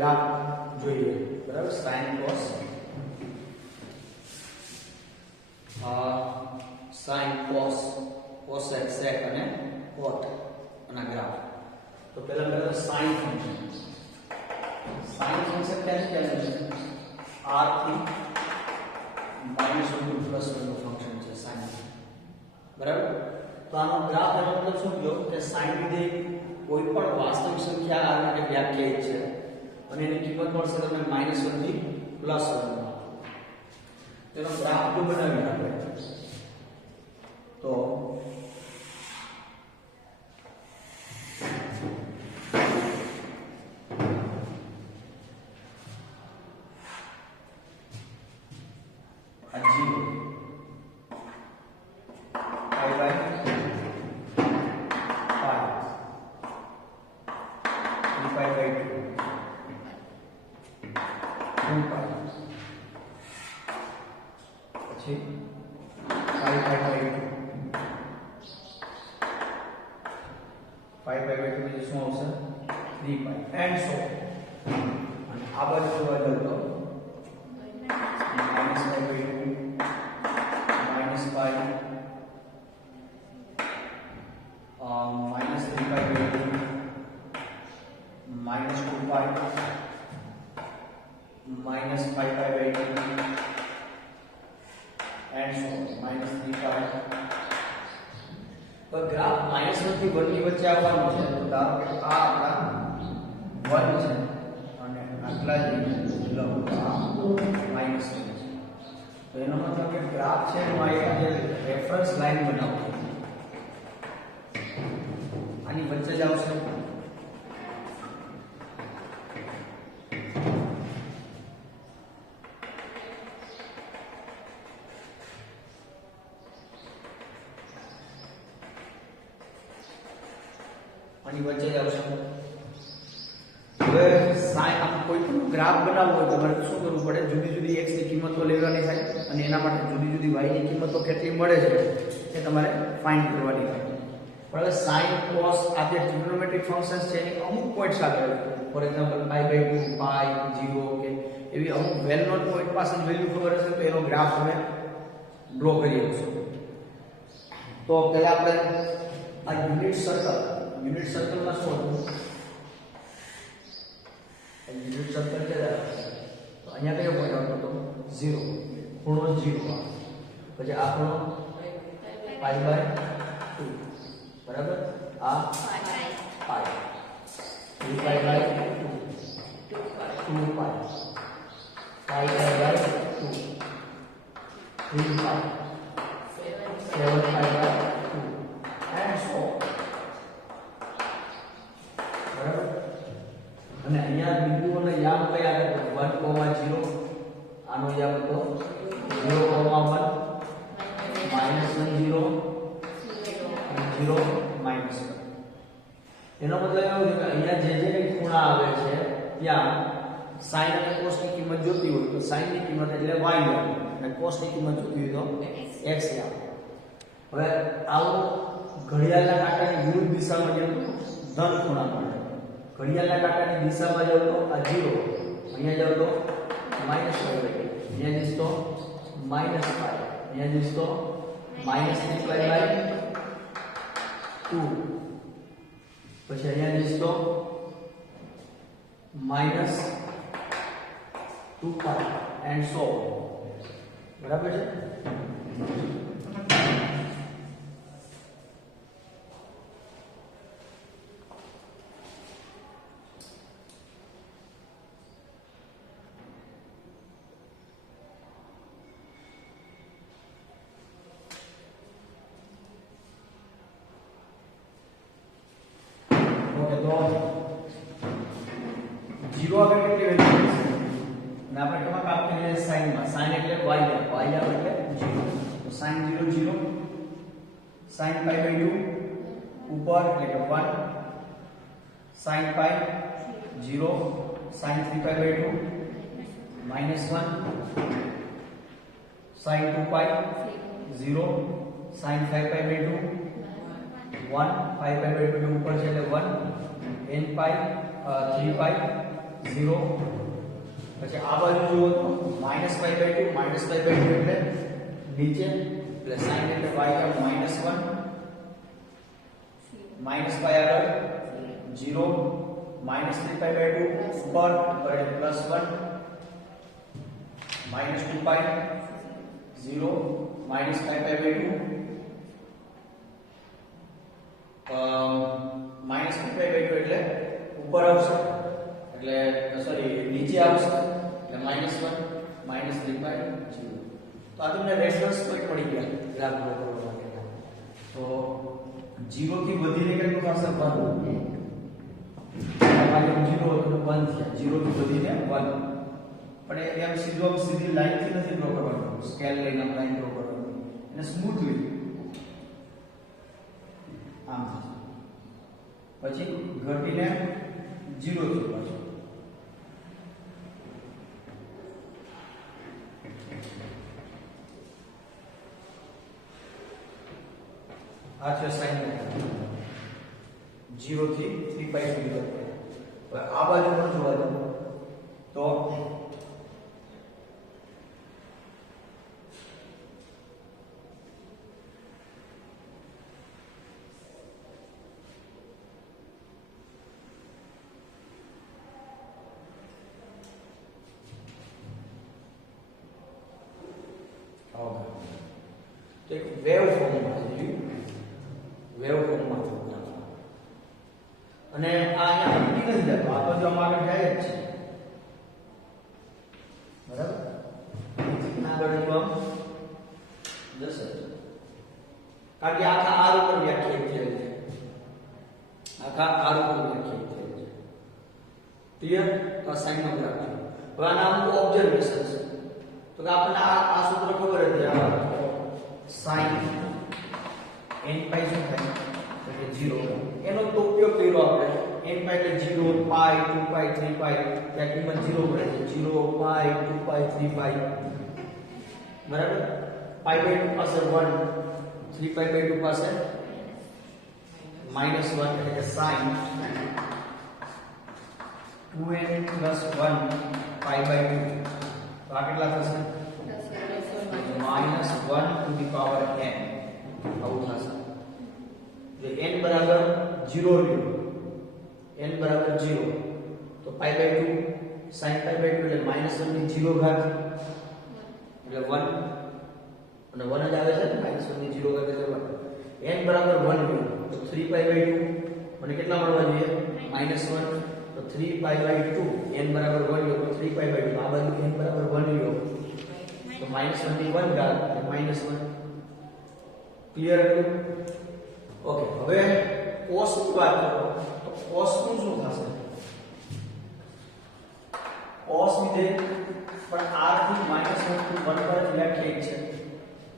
Graph જોઈએ બરાબર sin cos sin cos cosec sec અને cot ના ગ્રાફ તો પહેલા sin ફંક્શન ક્યાં છે r થી -1 to +1 નું ફંક્શન છે sin બરાબર તો આનો ગ્રાફ એનો મતલબ શું થયો કે sin વિધેય કોઈ પણ વાસ્તવિક સંખ્યા r માટે વ્યાખ્યાયિત છે અને એની કિંમત મળશે તમને -1 થી +1 તેનો ગ્રાફ જો બનાવીએ આપણે તો ગ્રાફ -1 થી 1 ની વચ્ચે આવવાનું છે તો ધારો કે આ આપણા 1 છે અને આટલા જ લંબ આ -1 છે તો એનો મતલબ કે ગ્રાફ છે એમાં એક રેફરન્સ લાઈન બનાવો આની વચ્ચે જ આવશે આની વચ્ચે જ આવશે હવે sin કોઈ પણ ગ્રાફ બનાવવો હોય તો તમારે શું કરવું પડે જુદી જુદી x ની કિંમતો લેવાની થાય અને એના માટે જુદી જુદી y ની કિંમતો કેટલી મળે છે એ તમારે ફાઇન્ડ કરવાની થાય પણ હવે sin cos આ જે ટ્રિગ્નોમેટ્રિક ફંક્શન્સ છે એ અમુક પોઈન્ટ્સ આગળ ફોર એક્ઝામ્પલ π/2 π 0 કે એવી અમુક વેલ નોન પોઈન્ટ પાસે જ વેલ્યુ ખબર હશે તો એનો ગ્રાફ અમે ડ્રો કરી શકીશું તો પહેલા આપણે આ યુનિટ સર્કલમાં શું હતું યુનિટ સર્કલ કે તો અહીંયા કયો પોઈન્ટ આવતો હતો 0 ખૂણો 0 પછી આ ખૂણો π/2 બરાબર આ π 3π/2 2π π/2 3π 7π/2 and so બરાબર અને અહીંયા બિંદુઓને યામ કયા હતા 1,0 આનો યામ હતો 0,1 -1 0 -1 એનો મતલબ એવું છે કે અહીંયા જે જે ખૂણા આવે છે ત્યાં sin અને cos ની કિંમત જોતી હોય તો sin ની કિંમત એટલે y આવે અને cos ની કિંમત જોતી હોય તો x આવે હવે આવું ઘડિયાળના કાંટાની વિરુદ્ધ દિશામાં જવું ધન ખૂણા મળે ઘડિયાળના કાંટાની દિશામાં જાવ તો આ 0 અહીંયા જાવ તો -5 અહીંયા જઈશ તો -5 અહીંયા જઈશ તો -3π/2 પછી અહીંયા જઈશ તો -2π and so બરાબર છે जीरो આગળ કેટલી વેલ્યુ છે અને આપણે કેમાં કાપ કરીએ sin માં sin એટલે y આવે એટલે 0 તો sin 0 0 sin π/2 ઉપર એટલે કે 1 sin π 0 sin 3π/2 -1 sin 2π 0 sin 5π/2 1 5π/2 ઉપર છે એટલે 1 n π 3π 0 પછી આ બાજુ જુઓ તો -π/2 -π/2 એટલે નીચે એટલે sin એટલે y = -1 માઈનસ પાઈ આગળ 0 -3π/2 ઉપર એટલે +1 -2π 0 -π/2 -π/2 એટલે ઉપર આવશે એટલે સોરી નીચે આવશે એટલે -1 -3π 0 તો આ તમને રેફરન્સ પોઈન્ટ મળી ગયા ગ્રાફ ડ્રો કરવા માટે તો 0 થી વધીને કેટલું થશે 1 તમારે 0 તો 1 થયા 0 થી વધીને 1 પણ એમ સીધી લાઈન થી નથી ડ્રો કરવાનું સ્કેલ લઈને લાઈન ડ્રો કરવાનું એને સ્મૂથલી આમ પછી ઘટીને 0 થી પાછું આ છે sin 0 થી 3π સુધી હવે આ બાજુ પણ જોવા દો તો એક વેવ ફોર્મમાં છે વેવ ફોર્મમાં છે અને આ અહીંયા અટકી નથી જતો આ તો જો આગળ જાય જ છે બરાબર આગળ જો જશે કારણ કે આખા આર ઉપર વ્યાખ્યાયિત થયેલ છે આખા આર ઉપર વ્યાખ્યાયિત થયેલ છે ક્લિયર તો આ સાઈન નો ગ્રાફ છે હવે આના અમુક ઓબ્ઝર્વેશન છે તો કે આપણને આ સૂત્ર ખબર હતી આ sin n π શું થાય એટલે 0 એનો તો ઉપયોગ કર્યો આપણે n π એટલે 0 π 2π 3π ત્યાં કિંમત 0 મળે છે 0 π 2π 3π બરાબર π/2 પાસે 1 3π/2 પાસે -1 એટલે કે sin 2n + 1 π/2 તો આ કેટલા થશે -1 to the power n આવું થશે એટલે n બરાબર 0 લ્યો n બરાબર 0 તો π/2 sin π/2 એટલે -1 ની 0 ઘાત એટલે 1 અને 1 જ આવે છે ને -1 ની 0 ઘાત એટલે 1 n બરાબર 1 લ્યો તો 3π/2 મને કેટલા મળવા જોઈએ -1 તો 3π/2 n બરાબર 1 લ્યો તો 3π/2 આ બાજુ n બરાબર 1 લ્યો તો -1 ની 1 ઘાત એટલે -1 ક્લિયર હતું ઓકે હવે cos ની વાત કરો તો cos નું શું થશે cos ની પણ r થી -1 થી 1 પર વ્યાખ્યાયિત છે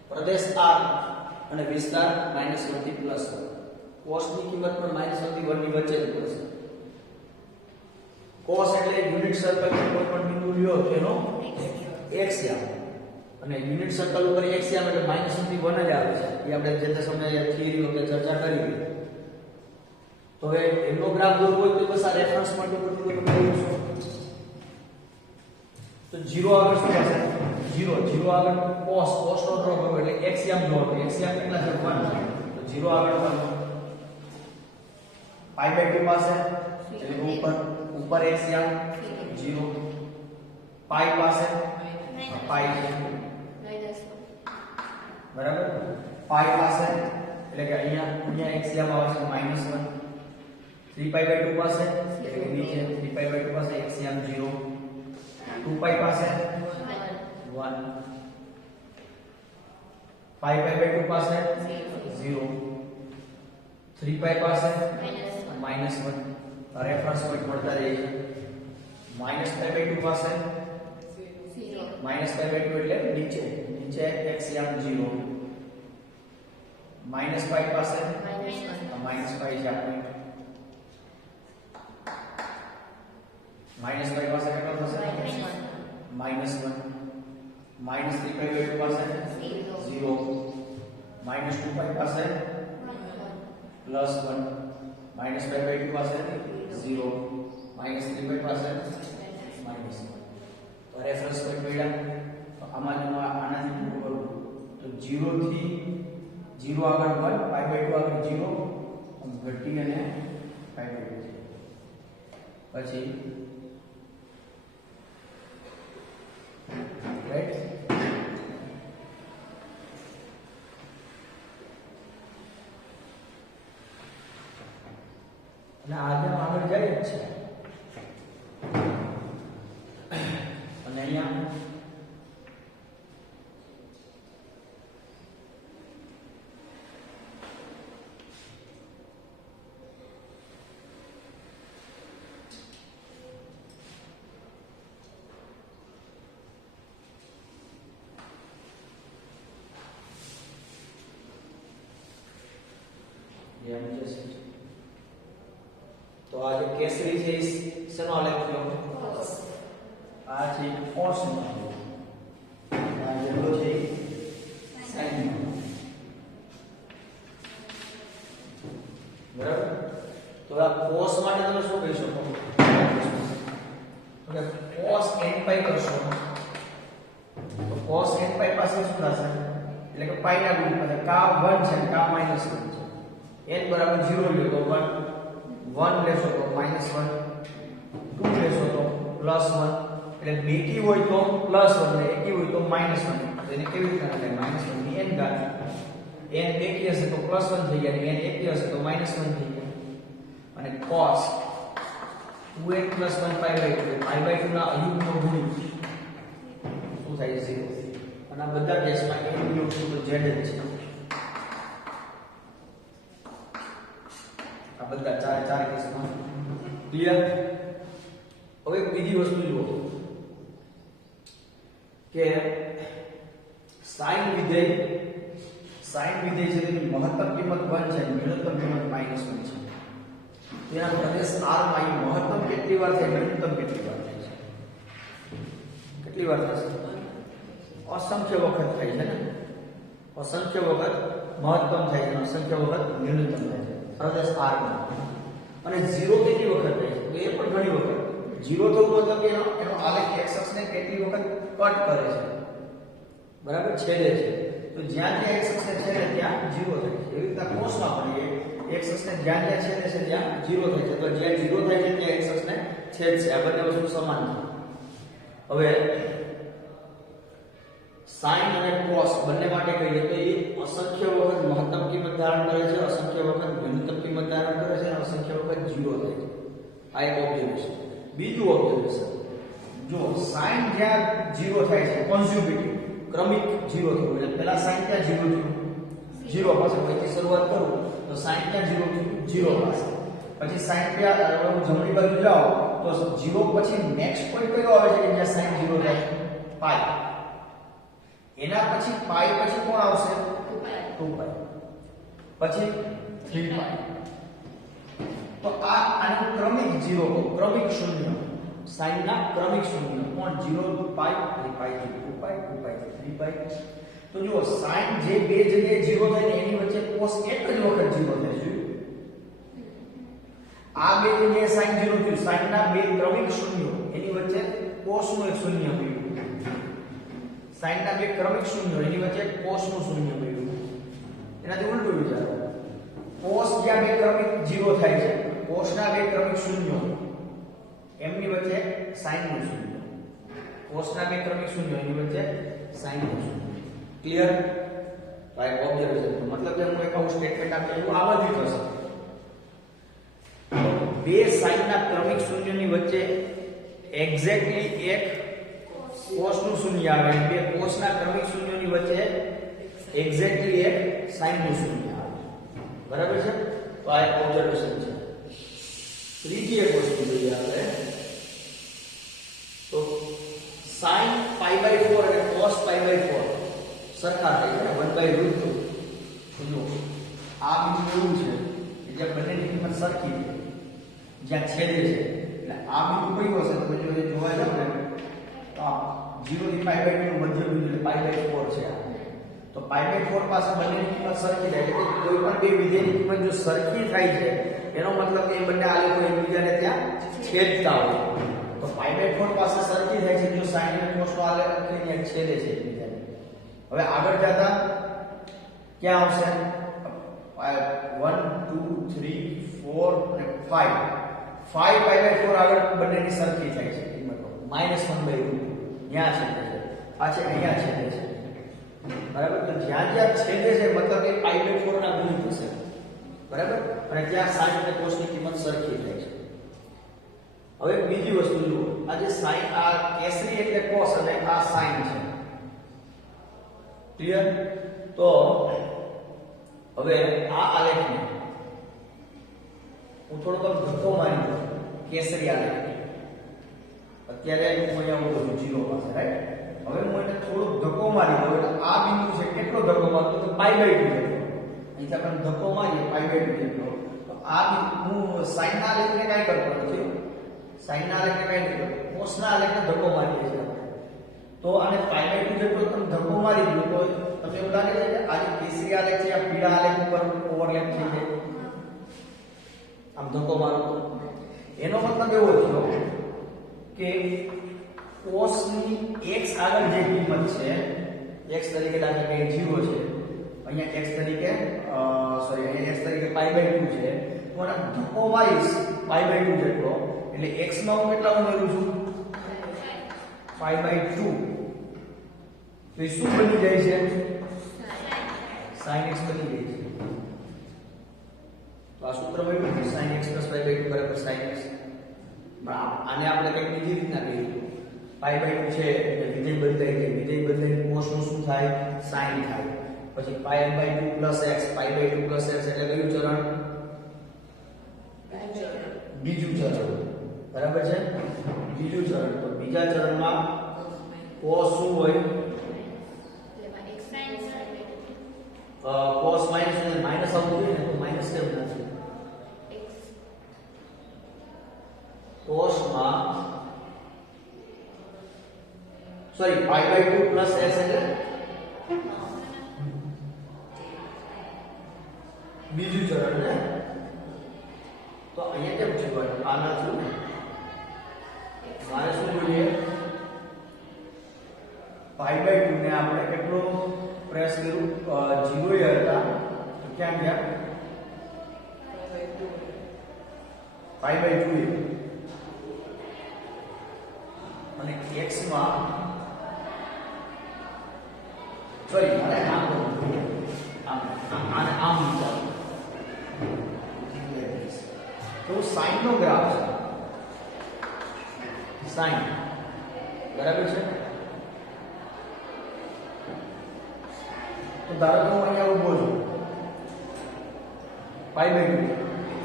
પ્રદેશ r અને વિસ્તાર -1 થી +1 cos ની કિંમત પણ -1 થી 1 ની વચ્ચે જ પડશે cos એટલે યુનિટ સર્કલ પર કોઈ પણ બિંદુ લ્યો તેનો એક્સિયમ અને યુનિટ સર્કલ ઉપર એક્સિયમ એટલે -1 થી 1 જ આવે છે એ આપણે જે તે સમયે થિયરી વખતે ચર્ચા કરી હતી તો હવે એનો ગ્રાફ દોરવો હોય તો બસ આ રેફરન્સ પોઈન્ટ ઉપરથી તમે કરી શકો તો 0 આગળ શું થશે 0 આગળ cos નો ડ્રો કરો એટલે એક્સિયમ ડ્રો કરો એક્સિયમ કેટલા છે 1 તો 0 આગળ 1 π/2 પાસે એટલે ઉપર એક્સિયમ 0 π પાસે π બરાબર પાઈ પાસે એટલે કે અહીંયા એક્સિયમ આવે છે -1 3π/2 પાસે એટલે કે નીચે 3π/2 પાસે એક્સિયમ 0 2π પાસે 1 5π/2 પાસે 0 3π પાસે -1 રેફરન્સ પોઈન્ટ મળતા રહે છે -π/2 પાસે 0 -π/2 એટલે નીચે એક્સિયમ 0 -π પાસે -π છે આપણે -π પાસે કેટલો થશે -1 -3π/2 પાસે 0 -2π પાસે +1 -π/2 પાસે 0 -3π પાસે 0 થી 0 આગળ 1 પાઈ બાય 2 આગળ 0 ઘટી અને પાઈ બાય 2 પછી રાઈટ અને આગળ જાય જ છે અને અહીંયા तो आज केसरी છે શેનો આલેખ થયો આ છે કોસ નો આ જેલો છે સાઈન નો બરાબર તો આ કોસ માટે તમે શું કહી શકો તો કોસ n પાઈ કરશો તો કોસ n પાઈ પાસે શું થશે એટલે કે પાઈ ના ગુણ પાસે કા 1 છે કા -1 છે n બરાબર 0 લ્યો તો 1 લેશો તો -1 2 લેશો તો +1 એટલે બેકી હોય તો +1 ને એકી હોય તો -1 એને કેવી રીતે લખાય -1 ની n ઘાત n બેકી હશે તો +1 થઈ જાય n એકી હશે તો -1 થઈ જાય અને cos 2n + 1 π/2 ના અયુગ્મ ગુણ શું થાય 0 અને આ બધા કેસમાં n નો શું તો z જ છે આ બધા ચાર કેસમાં ક્લિયર હવે બીજી વસ્તુ જુઓ કે sin વિધેય છે તેની મહત્તમ કિંમત 1 છે ન્યૂનતમ કિંમત -1 છે તેના પ્રદેશ R માં અહીં મહત્તમ કેટલી વાર થાય ન્યૂનતમ કેટલી વાર થાય છે કેટલી વાર થશે અસંખ્ય વખત થાય છે ને અસંખ્ય વખત મહત્તમ થાય છે અસંખ્ય વખત ન્યૂનતમ થાય છે પ્રદેશ R માં અને 0 કેટલી વખત થાય છે તો એ પણ ઘણી વખત 0 થવું મતલબ એનો આલેખ x અક્ષને કેટલી વખત કટ કરે છે બરાબર છેદે છે તો જ્યાં જ્યાં x અક્ષને છેદે ત્યાં 0 થાય છે એવી રીતે કોસમાં પણ x અક્ષને જ્યાં જ્યાં છેદે છે ત્યાં 0 થાય છે તો જ્યાં 0 થાય છે ત્યાં x અક્ષને છેદશે આ બંને વસ્તુ સમાન છે હવે sin અને cos બંને માટે કહીએ તો એ અસંખ્ય વખત મહત્તમ કિંમત ધારણ કરે છે અસંખ્ય વખત ન્યૂનતમ કિંમત ધારણ કરે છે અને અસંખ્ય વખત 0 થાય છે આ એક ઓબ્ઝર્વેશન બીજું ઓબ્ઝર્વેશન જો sin જ્યાં 0 થાય છે કોન્ઝ્યુગેટિવ ક્રમિક 0 થયું એટલે પહેલા sin ત્યાં 0 થયું 0 પાસે પછી શરૂઆત કરું તો sin ત્યાં 0 થયું 0 પાસે પછી sin ત્યાં જમણી બાજુ જાઓ તો 0 પછી નેક્સ્ટ પોઈન્ટ કયો આવે છે કે જ્યાં sin 0 થાય પાઈ એના પછી પાઈ પછી કોણ આવશે 2 પાઈ પછી 3 પાઈ તો આ આનું ક્રમિક 0 ક્રમિક શૂન્ય sin ના ક્રમિક શૂન્ય કોણ 0 to પાઈ 3 પાઈ 2 પાઈ 2 પાઈ 3 પાઈ તો જો sin જે બે જગ્યાએ 0 થાય એની વચ્ચે cos એક જ વખત 0 થાય છે આ બે જગ્યાએ sin 0 થયું sin ના બે ક્રમિક શૂન્યો એની વચ્ચે cos નું એક શૂન્ય મળ્યું sin ના બે ક્રમિક શૂન્યો એની વચ્ચે cos નું શૂન્ય મળ્યું એનાથી ઉલટું વિચારો cos જ્યાં બે ક્રમિક 0 થાય છે cos ના બે ક્રમિક શૂન્યો એમની વચ્ચે sin નું શૂન્ય cos ના બે ક્રમિક શૂન્યો એની વચ્ચે sin નું શૂન્ય ક્લિયર તો આ ઓબ્ઝર્વેશન મતલબ કે હું એક આવું સ્ટેટમેન્ટ આપું એવું આવાથી થશે બે sin ના ક્રમિક શૂન્યની વચ્ચે એક્ઝેક્ટલી એક cos નું શૂન્ય આવે બે cos ના ક્રમિક શૂન્યોની વચ્ચે એક્ઝેક્ટલી એક sin નું શૂન્ય આવે બરાબર છે તો આ એક ઓબ્ઝર્વેશન છે ત્રીજી એક વસ્તુ જોઈએ આપણે તો sin π/4 અને cos π/4 સરખા થાય છે 1/√2 તો જો આ બિંદુ એવું છે કે જ્યાં બંનેની કિંમત સરખી છે જ્યાં છેદે છે એટલે આ બિંદુ કયું હશે તો જો એ જોવા જાવ ને તો 0 થી π/2 નું મધ્ય બિંદુ એટલે π/4 છે તો π/4 પાસે બંનેની કિંમત સરખી થાય એટલે કે કોઈ પણ બે વિધેયની કિંમત જો સરખી થાય છે એનો મતલબ કે એ બંને આલેખો એકબીજાને ત્યાં છેદતા હોય તો π/4 પાસે સરખી થાય છે જો sin અને cos નો આલેખ ત્યાં છેદે છે એકબીજાને હવે આગળ જતા ક્યાં આવશે 1 2 3 4 અને 5 5/4 આગળ બંનેની સરખી થાય છે કિંમતો -1/2 ત્યાં છેદે છે આ છે અહીંયા છેદે છે બરાબર તો જ્યાં જ્યાં છેદે છે મતલબ એ π/4 ના ગુણ થશે બરાબર અને ત્યાં sin અને cos ની કિંમત સરખી થાય છે હવે બીજી વસ્તુ જુઓ આ જે sin આ કેસરી એટલે cos અને આ sin છે ક્લિયર તો હવે આ આલેખને હું થોડોક ધક્કો મારી દઉં કેસરી આલેખ અત્યારે હું અહીંયા ઉભો છું 0 પાસે રાઈટ હવે હું એને થોડોક ધક્કો મારી દઉં એટલે આ બિંદુ છે કેટલો ધક્કો મારતો તો π/2 જેટલો અહીંથી આપણે ધક્કો મારીએ π/2 જેટલો તો આ હું sin ના આલેખને કાઈ કરતો નથી sin ના આલેખને કાઈ નથી કરતો cos ના આલેખને ધક્કો મારીએ છીએ આપણે તો આને π/2 જેટલો તમે ધક્કો મારી દો તો તમને એવું લાગે છે કે આ જે કેસરી આલેખ છે આ પીળા આલેખ ઉપર ઓવરલેપ થઈ જાય આમ ધક્કો મારો તો એનો મતલબ એવો થયો કે cos ની x આગળ જે કિંમત છે x તરીકે દાખલા કે 0 છે અહીંયા x તરીકે અહીંયા x તરીકે π/2 છે તો આને ધક્કો મારીશ π/2 જેટલો એટલે x માં હું કેટલા ઉમેરું છું 5/2 તો એ શું બની જાય છે sin x બની જાય છે તો આ સૂત્ર મળ્યું sin x + π/2 = sin x આને આપણે કંઈક બીજી રીતના કહીએ π/2 છે એટલે વિધેય બદલાઈ જાય વિધેય બદલાઈને cos નું શું થાય sin થાય પછી π/2 + x π/2 + x એટલે કયું ચરણ બીજું ચરણ બરાબર છે બીજું ચરણ તો બીજા ચરણમાં cos શું હોય cos માઈનસ અને માઈનસ આવતું હોય ને તો માઈનસ કેમ નથી cos માં સોરી π/2 + x એટલે બીજું ચરણ ને તો અહીંયા કેમ છે આ ના થયું ને મારે શું જોઈએ π/2 ને આપણે કેટલો પ્રેસ કર્યું 0 એ હતા તો ક્યાં ગયા π/2 અને x માં સોરી મારે આમ આને આમ વિચારો તો sin નો ગ્રાફ છે sin બરાબર છે તો ધારો કે હું અહીંયા ઊભો છું π/2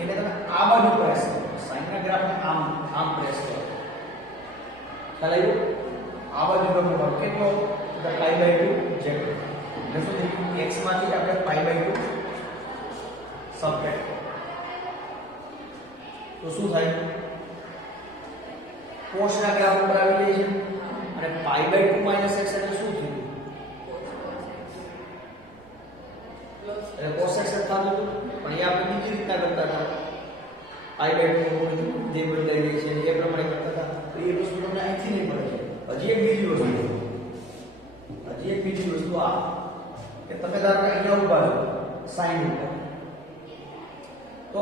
એને તમે આ બાજુ પ્રેસ કરો sin ના ગ્રાફને આમ પ્રેસ કરો ખ્યાલ આવ્યો આ બાજુ તમે કેટલો તો π/2 જેટલો એટલે શું થયું x માંથી આપણે π/2 સબટ્રેક્ટ તો શું થાય cos ના ગ્રાફ ઉપર આવી જાય છે અને π/2 - x એટલે શું થયું એટલે cos x થતું હતું પણ એ આપણે બીજી રીતના કરતા હતા π/2 જે બદલાઈ ગઈ છે એ પ્રમાણે કરતા હતા તો એ વસ્તુ તમને અહીંથી નહીં મળે છે હજી એક બીજી વસ્તુ આ કે તમે ધારો કે અહીંયા ઊભા છો sin ઉપર તો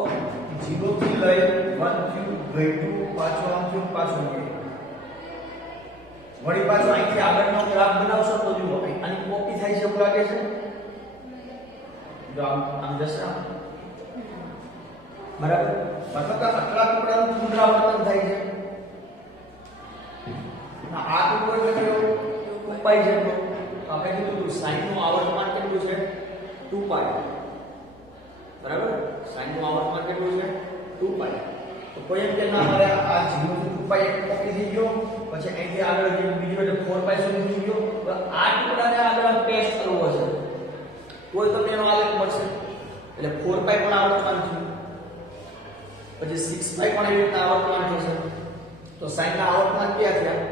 0 થી લઈ 1 થયું 2 પાછું આમ થયું પાછું વળી પાછું અહીંથી આગળનો ગ્રાફ બનાવશો તો જુઓ આની કોપી થાય છે એવું લાગે છે જો આમ જશે બરાબર મતલબ કે આટલા ટુકડાનું પુનરાવર્તન થાય છે આ ટુકડો એટલે કેવો 2π જેટલો આપણે કીધું sin નું આવર્તમાન કેટલું છે 2π બરાબર sin નું આવર્તમાન કેટલું છે 2π તો કોઈ એમ કે ના મારે આ 0 થી 2π એક કોપી થઈ ગયો પછી અહીંથી આગળ જે બીજો એટલે 4π સુધી થઈ ગયો તો આ ટુકડાને આગળ પેસ્ટ કરવો છે કોઈ તમને એનો આલેખ મળશે એટલે 4π પણ આવર્તમાન થયું પછી 6π પણ એવી રીતના આવર્તમાન થશે તો sin ના આવર્તમાન ક્યાં થયા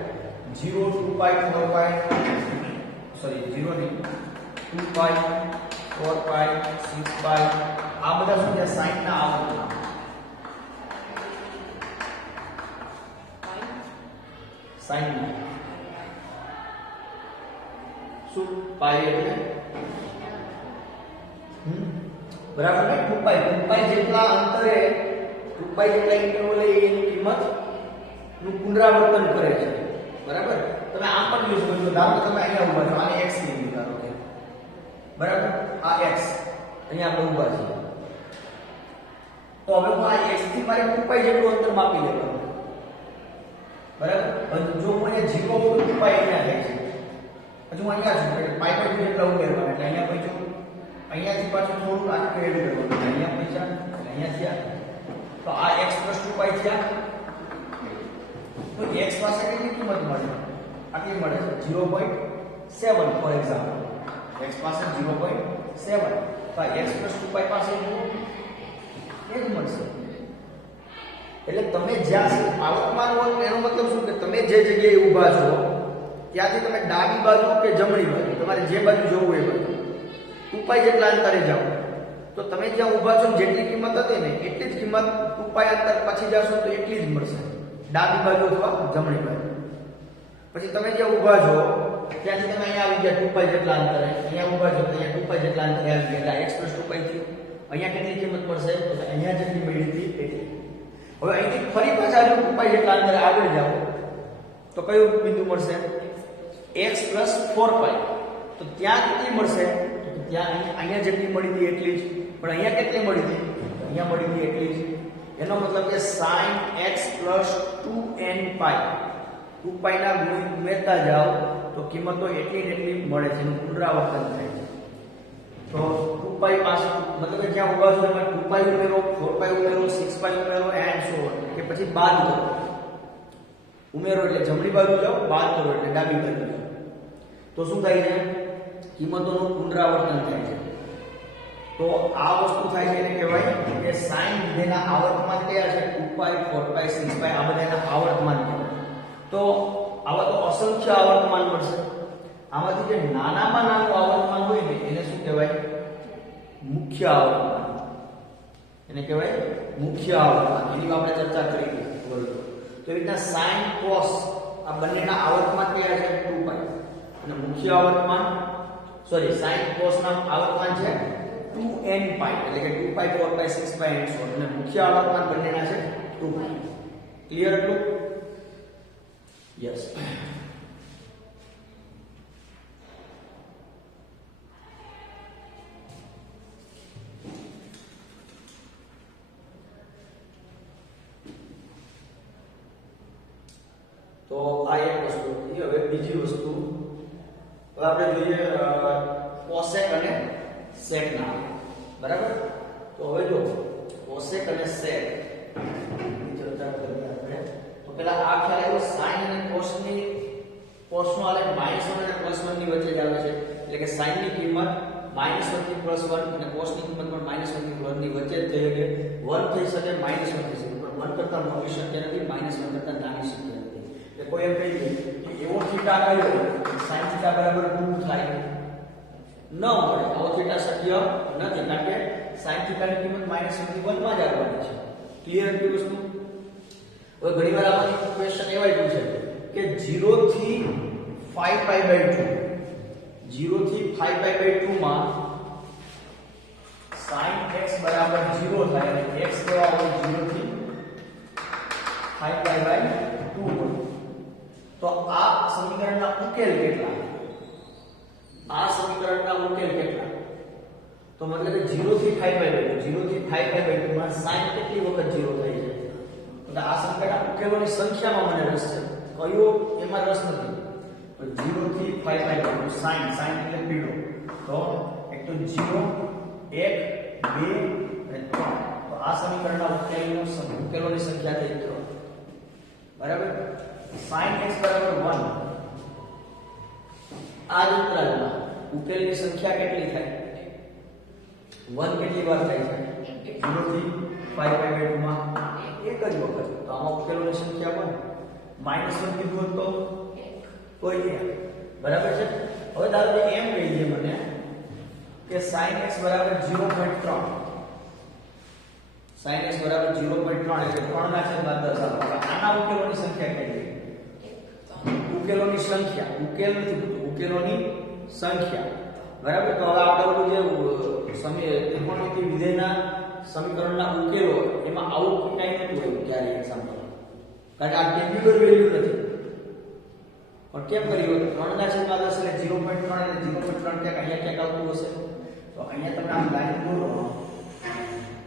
0 2π 4π સોરી 0 ની 2π 4π 6π આ બધા શું છે sin ના આવર્તમાન sin શું π એટલે બરાબર ને 2π જેટલા અંતરે 2π જેટલા ઇન્ટરવલે એની કિંમત નું પુનરાવર્તન કરે છે બરાબર તમે આમ પણ યુઝ કરજો ધારો કે તમે અહીંયા ઊભા છો આને x લીધું ધારો કે બરાબર આ x અહીંયા આપણે ઊભા છીએ તો હવે હું આ x થી મારે 2π જેટલું અંતર માપી લેવાનું બરાબર જો હું અહીંયા 0 મૂકું 2π અહીંયા થાય છે હજુ અહીંયા છું એટલે પાઈ પર જેટલા ઉમેરવાના એટલે અહીંયા પછી અહીંયાથી પાછું થોડું આટલું એડ કરવાનું અહીંયા પૈસા અહીંયા થયા તો આ x 2π થયા તો x પાસે કેટલી કિંમત મળે આટલી મળે છે 0.7 ફોર એક્ઝામ્પલ x પાસે 0.7 તો x 2π પાસે એ જ મળશે એટલે તમે જ્યાં આવર્તમાન હોય એનો મતલબ શું કે તમે જે જગ્યાએ ઊભા છો ત્યાંથી તમે ડાબી બાજુ કે જમણી બાજુ તમારે જે બાજુ જવું એ બાજુ 2π જેટલા અંતરે જાઓ તો તમે જ્યાં ઊભા છો જેટલી કિંમત હતી ને એટલી જ કિંમત 2π અંતર પછી જાશો તો એટલી જ મળશે ડાબી બાજુ અથવા જમણી બાજુ પછી તમે જ્યાં ઊભા છો ત્યાંથી તમે અહીંયા આવી ગયા 2π જેટલા અંતરે અહીંયા ઊભા છો તો અહીંયા 2π જેટલા અંતરે આવી ગયા એટલે x 2π થયું અહીંયા કેટલી કિંમત મળશે તો અહીંયા જેટલી મળી હતી એટલી હવે અહીંથી ફરી પાછા જો 2π જેટલા અંતરે આગળ જાઓ તો કયું બિંદુ મળશે x 4π તો ત્યાં કેટલી મળશે તો ત્યાં અહીંયા જેટલી મળી હતી એટલી જ પણ અહીંયા કેટલી મળી હતી અહીંયા મળી હતી એટલી જ એનો મતલબ કે sin x 2nπ 2π ના ગુણિત ઉમેરતા જાઓ તો કિંમતો એટલી ને એટલી મળે છે એનું પુનરાવર્તન થાય છે તો 2π પાસે મતલબ કે જ્યાં ઊભા છો એમાં 2π ઉમેરો 4π ઉમેરો 6π ઉમેરો એન્ડ સો કે પછી બાદ કરો ઉમેરો એટલે જમણી બાજુ જાઓ બાદ કરો એટલે ડાબી બાજુ જાઓ તો શું થાય છે કિંમતોનું પુનરાવર્તન થાય છે તો આ વસ્તુ થાય છે એને કહેવાય કે sin વિધેયના આવર્તમાન કયા છે 2π 4π 6π આ બધાના આવર્તમાન કહેવાય તો આવા તો અસંખ્ય આવર્તમાન મળશે આમાંથી જે નાનામાં નાનું આવર્તમાન હોય ને એને શું કહેવાય મુખ્ય આવર્તમાન એને કહેવાય મુખ્ય આવર્તમાન એની આપણે ચર્ચા કરી બરોબર તો એ રીતના sin cos આ બંનેના આવર્તમાન કયા છે 2π અને મુખ્ય આવર્તમાન સોરી sin cos ના આવર્તમાન છે 2nπ એટલે કે 2π 4π 6π and so અને મુખ્ય આવર્તમાન બંનેના છે 2π ક્લિયર ટુ યસ તો આ એક વસ્તુ હતી હવે બીજી વસ્તુ હવે આપણે જોઈએ કોસેક અને સેક ના બરાબર તો હવે જો કોસેક અને સેક ની ચર્ચા કરીએ આપણે તો પહેલા આ ખ્યાલ આવ્યો sin અને cos નો આલેખ -1 અને +1 ની વચ્ચે જ આવે છે એટલે કે sin ની કિંમત -1 થી +1 અને cos ની કિંમત પણ -1 થી 1 ની વચ્ચે જ થઈ શકે 1 થઈ શકે -1 થઈ શકે પણ 1 કરતા મોટી શક્ય નથી -1 કરતા નાની શક્ય નથી એટલે કોઈ એમ કહી દે કે એવો થીટા આવ્યો sin θ બરાબર 2 થાય ન મળે આવો થીટા શક્ય નથી કારણ કે sin θ ની કિંમત -1 થી 1 માં જ આવવાની છે ક્લિયર હતી વસ્તુ હવે ઘણીવાર આમાંથી ક્વેશ્ચન એવાય પૂછે કે 0 થી 5π/2 0 થી 5π/2 માં sin x બરાબર 0 થાય અને x કેવા હોય 0 થી 5π/2 હોય તો આ સમીકરણના ઉકેલ કેટલા આ સમીકરણના ઉકેલ કેટલા તો મતલબ કે 0 થી 5π/2 0 થી 5π/2 માં sin કેટલી વખત 0 થઈ જાય તો આ સમીકરણના ઉકેલોની સંખ્યામાં મને રસ છે કયો એમાં રસ નથી તો 0 થી 5π/2 sin એટલે પીળો તો એક તો 0 1 2 અને 3 તો આ સમીકરણના ઉકેલોની સંખ્યા થઈ 3 બરાબર sin x બરાબર 1 આ જ અંતરાલમાં ઉકેલની સંખ્યા કેટલી થાય 1 કેટલી વાર થાય છે 0 થી 5π/2 માં એક જ વખત તો આમાં ઉકેલોની સંખ્યા પણ -1 કીધું તો કોઈ બરાબર છે હવે ધારો કે એમ કહી દે મને કે sin x બરાબર 0.3 sin x બરાબર 0.3 એટલે 3 ના છેદમાં 10 આવે આના ઉકેલોની સંખ્યા કેટલી ઉકેલોની સંખ્યા ઉકેલ નથી ઉકેલોની સંખ્યા બરાબર તો હવે આપણે ઓલું જે તો ત્રિકોણમિતિ વિધેયના સમીકરણના ઉકેલો એમાં આવું કંઈ નહોતું હોય ક્યારે એક્ઝામ્પલ, કારણ કે આ ટેબ્યુલર વેલ્યુ નથી. પણ કેમ કર્યું? 3/10 એટલે 0.3 એટલે 0.3 ક્યાંક અહીંયા ક્યાંક આવતું હશે. તો અહીંયા તમે આમ લાઈન દોરો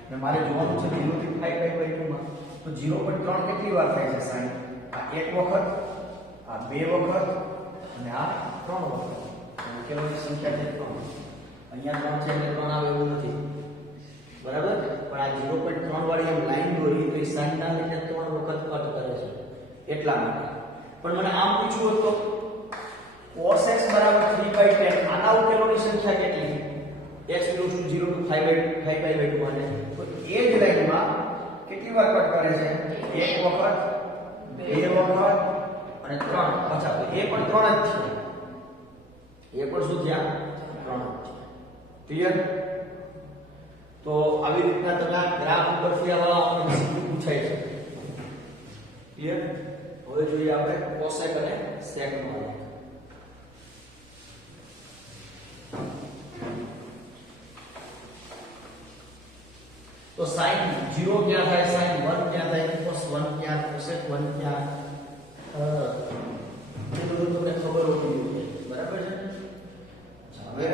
અને મારે જોવાનું છે 0 થી 5/2 માં. તો 0.3 કેટલી વાર થાય છે સાઈન? આ એક વખત, આ બે વખત અને આ ત્રણ વખત. ઉકેલોની સંખ્યા છે 3. અહીંયા 3 છે એટલે 3 આવે એવું નથી, બરાબર? પણ આ 0.3 વાળી એમ લાઈન દોરી તો એ સાઈનના લીધે 3 વખત કટ કરે છે એટલા માટે. પણ મને આમ પૂછવું હતું cos x બરાબર 3/10, આના ઉકેલોની સંખ્યા કેટલી? x = 0 to 5/2 માટે. તો એ જ લાઈનમાં કેટલી વાર કટ કરે છે? એક વખત, બે વખત અને 3. અચ્છા, તો એ પણ 3 જ છે. એ પણ શું થયા? 3 જ છે. ક્લિયર? તો આવી રીતના તમે આ ગ્રાફ ઉપરથી આવા MCQ પૂછાય છે. ક્લિયર? હવે જોઈએ આપણે કોસેક અને સેક નો આલેખ. તો sin 0 ક્યાં થાય? sin 1 ક્યાં થાય? cos 1 ક્યાં? cosec 1 ક્યાં? એ બધું તમને ખબર હોવી જોઈએ, બરાબર છે? હવે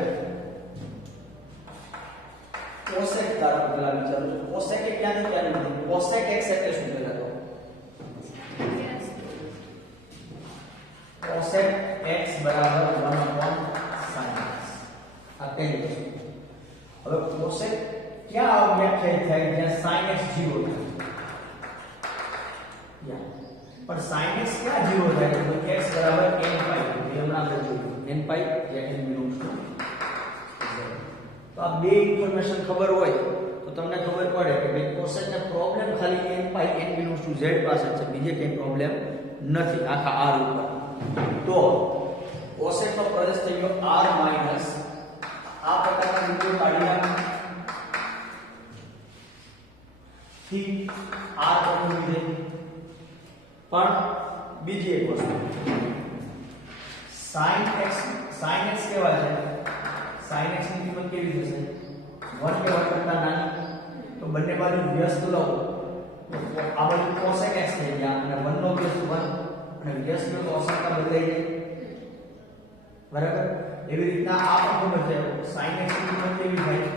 cosec તારા પેલા વિચારો છો. cosec એ ક્યાંથી ક્યાં નીકળ્યું? cosec x એટલે શું પેલા તો? cosec x બરાબર 1/sin x. આ પહેલી વસ્તુ. હવે cosec ક્યાં વ્યાખ્યાયિત થાય? જ્યાં sin x 0 થાય. પણ sin x ક્યાં 0 થાય? તો x બરાબર n pi. એ હમણાં આપણે જોયું. n pi જ્યાં n belongs to 0. તો આ બે ઇન્ફોર્મેશન ખબર હોય તો તમને ખબર પડે કે ભાઈ cosec ને પ્રોબ્લેમ ખાલી n pi n belongs to z પાસે છે, બીજે કઈ પ્રોબ્લેમ નથી આખા r ઉપર. તો cosec નો પ્રદેશ થઈ ગયો r માઈનસ આ પ્રકારના બિંદુ કાઢીને થી r પરનું વિધેય. પણ બીજી એક વસ્તુ sin x કેવા છે? sin x ની કિંમત કેવી થશે? 1 કે 1 કરતા નાની. તો બંને બાજુ વ્યસ્ત લો તો આ બાજુ cosec x થઈ ગયા અને 1 નો વ્યસ્ત 1 અને વ્યસ્ત નો અસંખ્ય બદલાઈ જાય, બરાબર? એવી રીતના આ પણ ખબર છે sin x ની કિંમત કેવી થાય?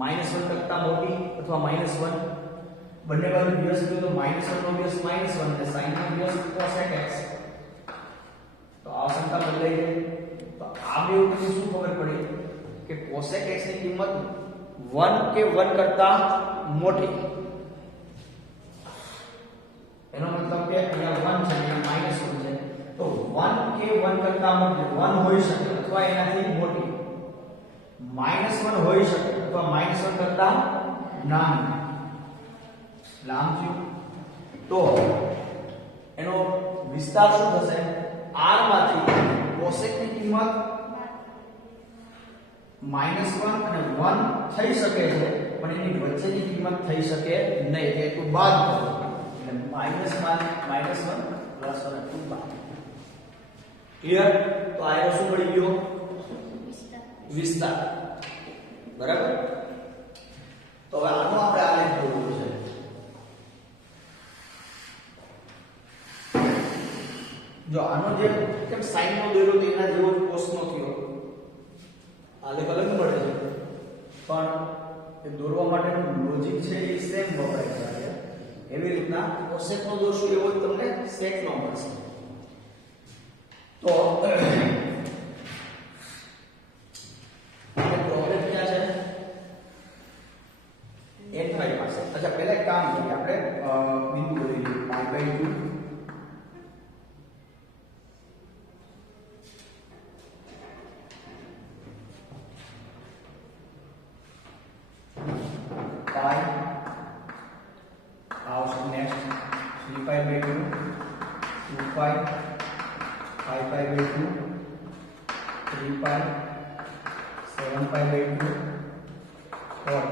-1 કરતા મોટી અથવા -1. બંને બાજુ વ્યસ્ત લો તો -1 નો વ્યસ્ત -1 અને sin નો વ્યસ્ત cosec x. તો આ અસંખ્ય બદલાઈ જાય. તો આ બે ઉપર શું ખબર પડી કે cosec x ની કિંમત 1 કે 1 કરતા મોટી. એનો મતલબ કે અહીંયા 1 છે અહીંયા -1 છે. તો 1 કે 1 કરતા મોટી 1 હોઈ શકે અથવા એનાથી મોટી, -1 હોઈ શકે અથવા -1 કરતા નાની. લાંબ થયું તો એનો વિસ્તાર શું થશે? r માંથી cosec ની કિંમત -1 અને 1 થઈ શકે છે, પણ એની વચ્ચેની કિંમત થઈ શકે નહીં. એટલે એટલું બાદ કરો એટલે -1 +1 એટલું બાદ. ક્લિયર? તો આ એનો શું મળી ગયો? વિસ્તાર. બરાબર? તો હવે આનો આપણે આલેખ દોરવો છે. જો આનો જે કેમ sin નો દોર્યો તો એના જેવો જ cos નો થયો, આલેખ અલગ મળે છે, પણ એ દોરવા માટેનું લોજિક છે એ સેમ વપરાય છે. એવી રીતના cosec નો દોરશું એવો જ તમને sec નો મળશે. તો પ્રોબ્લેમ ક્યાં છે? n pi પાસે. અચ્છા, પહેલા એક કામ કરીએ આપણે, બિંદુ દોરી લઈએ pi/2 આવશે. Next 3pi/2 2pi 5pi/2 3pi 7pi/2 4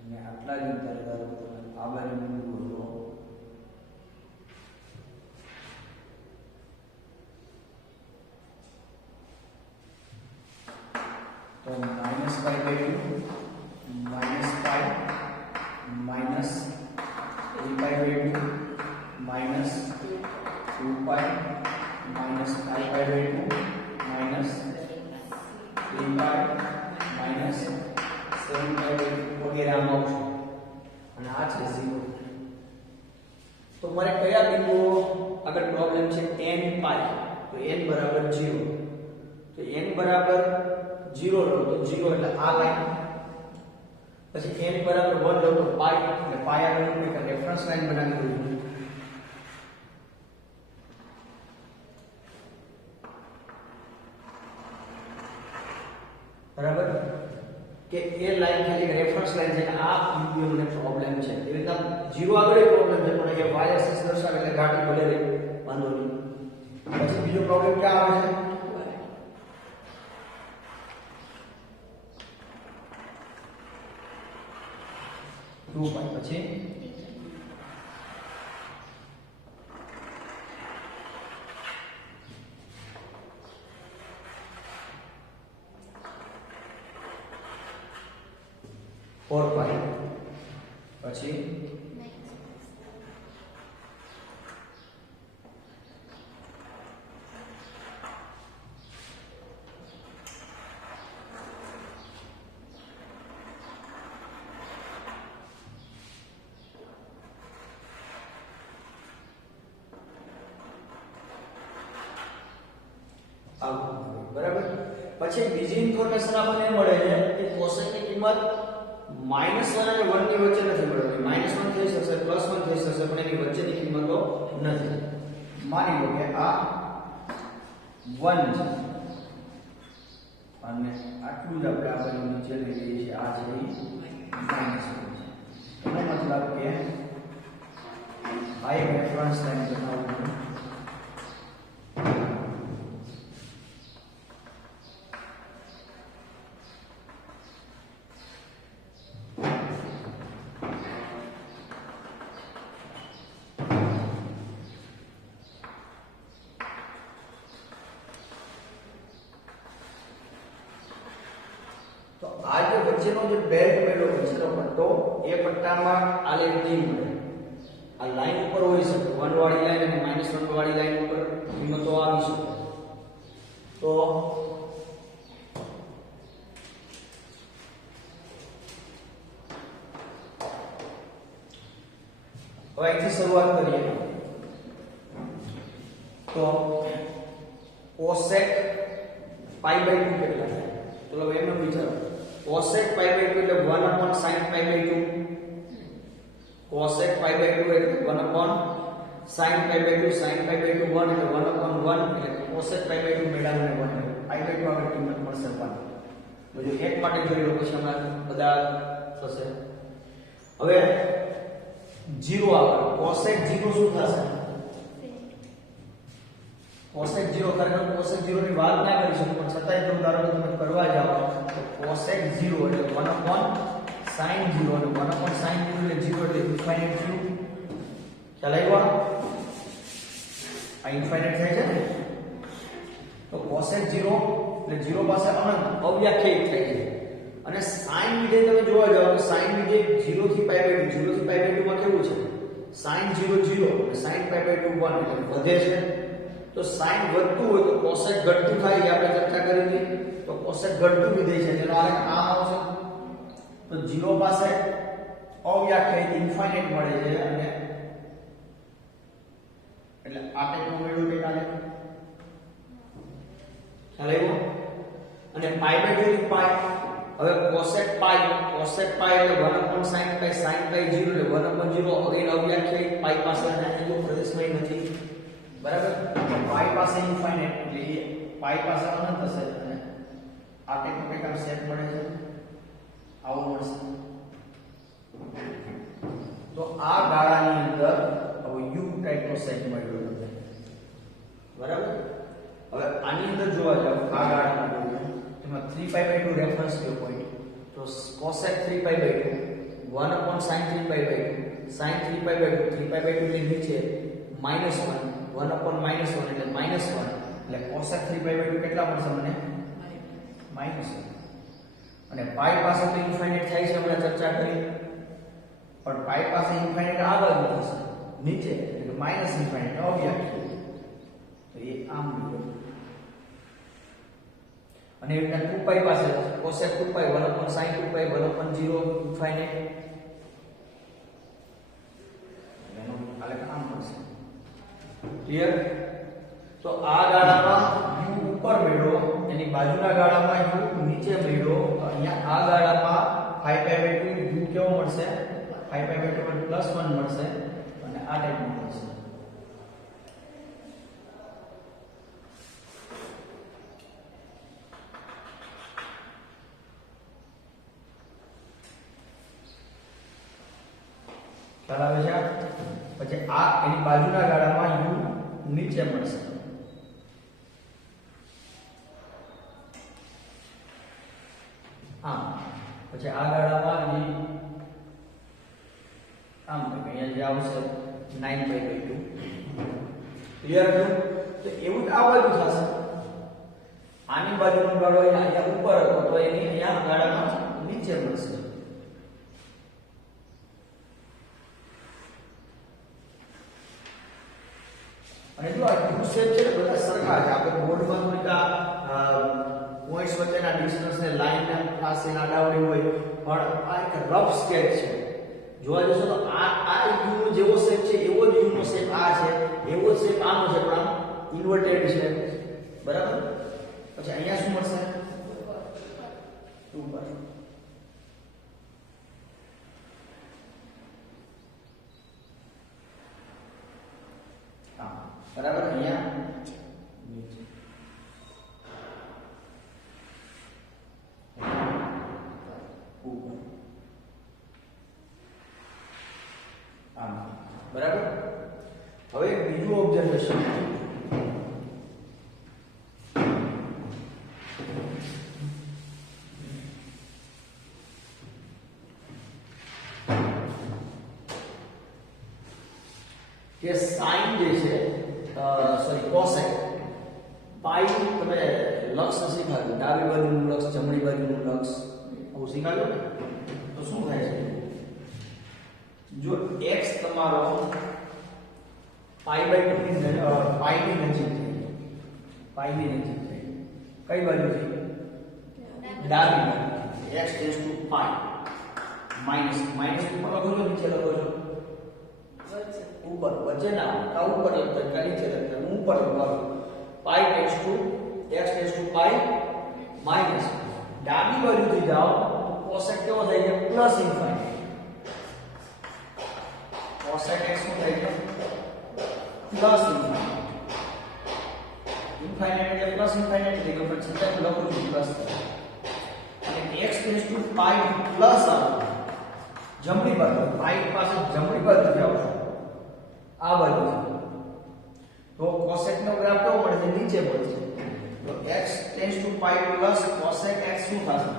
અને આટલા જ અંતર ધારો તમે આ બાજુ બિંદુ હતો. 2 minus 2 pi minus pi by 2 minus 3 pi minus 7 pi by 2 વગેરે આમ આવશે અને આ છે 0. તો મારે કયા બિંદુઓ આગળ પ્રોબ્લેમ છે n pi તો n બરાબર 0 તો n બરાબર 0 લો તો 0 એટલે આ લાઈન પછી n બરાબર 1 લો તો pi એટલે pi આગળ એક રેફરન્સ લાઈન બનાવી દઉં બરાબર કે એ લાઈન ખાલી એક રેફરન્સ લાઈન છે આ બિંદુએ મને પ્રોબ્લેમ છે એવી રીતના 0 આગળ પ્રોબ્લેમ છે પણ અહીંયા y axis દર્શાવે એટલે ગાડી ભલે રહે વાંધો નહીં. પછી બીજો પ્રોબ્લેમ ક્યાં આવે છે 2 pi પછી 4 pi પછી બરાબર. પછી બીજી ઇન્ફોર્મેશન આપણને મળે છે કે કોસેકની કિંમત -1 અને 1 ની વચ્ચે નથી મળવાની. -1 થઈ શકશે, +1 થઈ શકશે, પણ એની વચ્ચેની કિંમતો નથી. માની લો કે આ 1 છે અને આટલું જ આપણે આ બાજુ નીચે લઈ લઈએ છીએ. આ છે -1 છે. એનો મતલબ કે આ એક રેફરન્સ લાઈન બનાવવું વચ્ચેનો જે બેલ્ટ મેળો વચ્ચેનો પટ્ટો એ પટ્ટામાં આ લાઈન નહીં મળે. આ લાઈન ઉપર હોઈ શકે 1 વાળી લાઈન અને -1 વાળી લાઈન ઉપર કિંમતો આવી શકે. તો હવે અહીંથી શરૂઆત કરીએ. તો cosec pi by 2 કેટલા થાય? ચલો હવે એનો વિચારો. cosec pi by 2 એટલે 1 sin pi by 2. cosec pi by 2 એટલે 1 sin pi by 2. sin pi by 2 1 એટલે 1/1 એટલે cosec pi by 2 મેળાને 1 pi by 2 આગળ કિંમત મળશે 1. બધું એક માટે જોઈ લો પછી હમણાં બધા થશે. હવે 0 આગળ cosec 0 શું થશે? cosec 0 કારણ કે cosec 0 ની વાત ના કરી શકું પણ છતાંય જો ધારો કે તમે કરવા જાઓ તો cosec 0 એટલે 1/sin 0 અને 1/sin 0 એટલે 0 એટલે ઇન્ફાઇનાઇટ થયું. ખ્યાલ આવ્યો? આ ઇન્ફાઇનાઇટ થાય છે ને તો cosec 0 એટલે 0 પાસે અનંત અવ્યાખ્યાયિત થાય છે. અને sin વિધેય તમે જોવા જાઓ તો sin વિધેય 0 થી pi by 2 0 થી pi by 2 માં કેવું છે? sin 0 0 અને sin pi by 2 1 એટલે વધે છે. તો sin વધતું હોય તો cosec ઘટતું થાય એ આપણે ચર્ચા કરી હતી. તો cosec ઘટતું વિધેય છે જેનો આલેખ આમ આવશે. તો 0 પાસે અવ્યાખ્યાયિત ઇન્ફાઇનાઇટ મળે છે અને એટલે આ ટાઈપનું મેળવ્યું કે કાલે ખ્યાલ આવ્યો? અને pi by 2 થી pi હવે cosec pi એટલે 1/sin pi sin pi 0 એટલે 1/0 અગેન અવ્યાખ્યાયિત pi પાસે અને અહીં પ્રદેશમાં નથી. બરાબર. pi પાસે ઇન્ફાઇનાઇટ એટલે એ pi પાસે અનંત હશે અને આ ટાઈપનો કંઈક આમ સેટ મળે છે આવો મળશે. તો આ ગાળાની અંદર હવે u ટાઈપનો સેટ મળ્યો છે. બરાબર. હવે આની અંદર જોવા જાવ આ ગાળામાં તેમાં 3 pi by 2 રેફરન્સ લો પોઈન્ટ. તો cosec 3 pi by 2 1/sin 3 pi by 2 sin 3 pi by 2 3 pi by 2 ની નીચે -1 1/-1 એટલે -1 એટલે cosec 3 pi by 2 કેટલા મળશે મને? -1. અને pi પાસે તો ઇન્ફાઇનાઇટ થાય છે હમણાં ચર્ચા કરી પણ pi પાસે ઇન્ફાઇનાઇટ આ બાજુ થશે નીચે એટલે માઇનસ ઇન્ફાઇનાઇટ અવ્યાખ્ય તો એ આમ લીધું અને એટલે 2π પાસે cosec 2π 1 sin 2π 1 0 ઇન્ફાઇનાઇટ એનો આલેખ આમ પડશે ક્લિયર તો આ ગાળામાં u ઉપર મેળવો એની બાજુના ગાળામાં u નીચે મેળવો તો અહીંયા આ ગાળામાં 5π/2 u કેવો મળશે 5π/2 +1 મળશે અને આ ટાઈપનું મળશે ખ્યાલ આવે છે પછી આ એની બાજુના ગાળામાં u નીચે મળશે આમ પછી આ ગાળામાં એ આમ અહીંયા જે આવશે 9π/2 ક્લિયર છે તો એવું જ આ બાજુ થશે આની બાજુનો ગાળો અહીંયા ઉપર હતો તો એની અહીંયા ગાળામાં નીચે મળશે અને જો આ યુ શેપ છે બધા સરખા છે આપણે બોર્ડમાં થોડીક પોઈન્ટ્સ વચ્ચેના ડિસ્ટન્સને લાઈનને પાસે આડાવડી હોય પણ આ એક રફ સ્કેચ છે જોવા જશો તો આ યુ નો જેવો શેપ છે એવો જ યુ નો શેપ આ છે એવો જ શેપ આનો છે પણ ઇન્વર્ટેડ છે બરાબર પછી અહીંયા શું મળશે ઉપર બરાબર અહીંયા નીચે ઉપર આમ બરાબર હવે બીજું ઓબ્ઝર્વેશન કે sin જે છે સોરી cosec પાઈ તમે લક્ષ શીખાવ્યું ડાબી બાજુનું લક્ષ જમણી બાજુનું લક્ષ આવું શીખાવ્યું ને તો શું થાય છે જો x તમારો π/2 ની પાઈ ની નજીક છે કઈ બાજુથી ડાબી બાજુ x → π માઈનસ ઉપર લખો છો નીચે લખો છો ऊपर वच्चे ना का ऊपर लगता है नीचे लगता है ऊपर लगा pi takes to x takes to pi minus डाबी बाजू થી જાઓ cosec કેવો થાય છે પ્લસ ઇન્ફાઇનાઇટ cosec x શું થાય છે પ્લસ ઇન્ફાઇનાઇટ એટલે પ્લસ ઇન્ફાઇનાઇટ એટલે કે પછી છતાં લખું છું પ્લસ અને x tends to pi plus જમણી બાજુ પાઈ પાસે જમણી બાજુ જાઓ આ બાજુ તો cosec નો ગ્રાફ કેવો મળે છે નીચે મળશે તો x tends to pi plus cosec x શું થશે